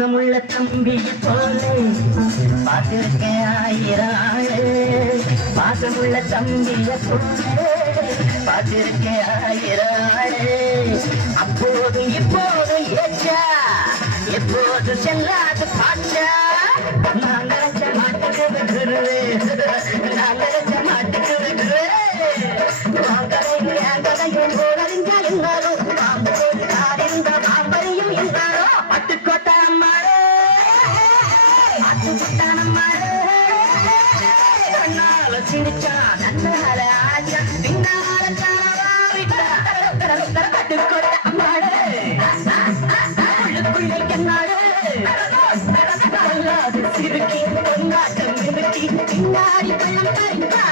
பாசமுள்ள தம்பி போலே பார்த்திருக்கேன் ஆயிரம் ஆளு பாசமுள்ள தம்பிய போலே பார்த்திருக்கேன் ஆயிரம் ஆளு அப்போது இப்போது ஏச்சா எப்போது செல்லாது பாச்சா நான் நினைச்ச மாட்டுக்கு விட்டுருவேன் நான் நினைச்ச மாட்டுக்கு விட்டுருவேன் கதையும் போனறிஞ்சா இருந்தாலும் பாம்பு இருந்த பாம்பரையும் இருந்தாலும் பட்டுக்கோட்டை அம்மாளே பட்டுக்கோட்டான அம்மாளே கண்ணால சிரிச்சா நன்னால ஆச்சா பின்னால சாரவா விட்டா பட்டுக்கோட்டை அம்மாளே உள்ளுக்குள்ளே கண்ணாளே சிறுக்கி பொன்னாட்டம் நிறுத்தி பின்னாடி பள்ளம் பறிந்தா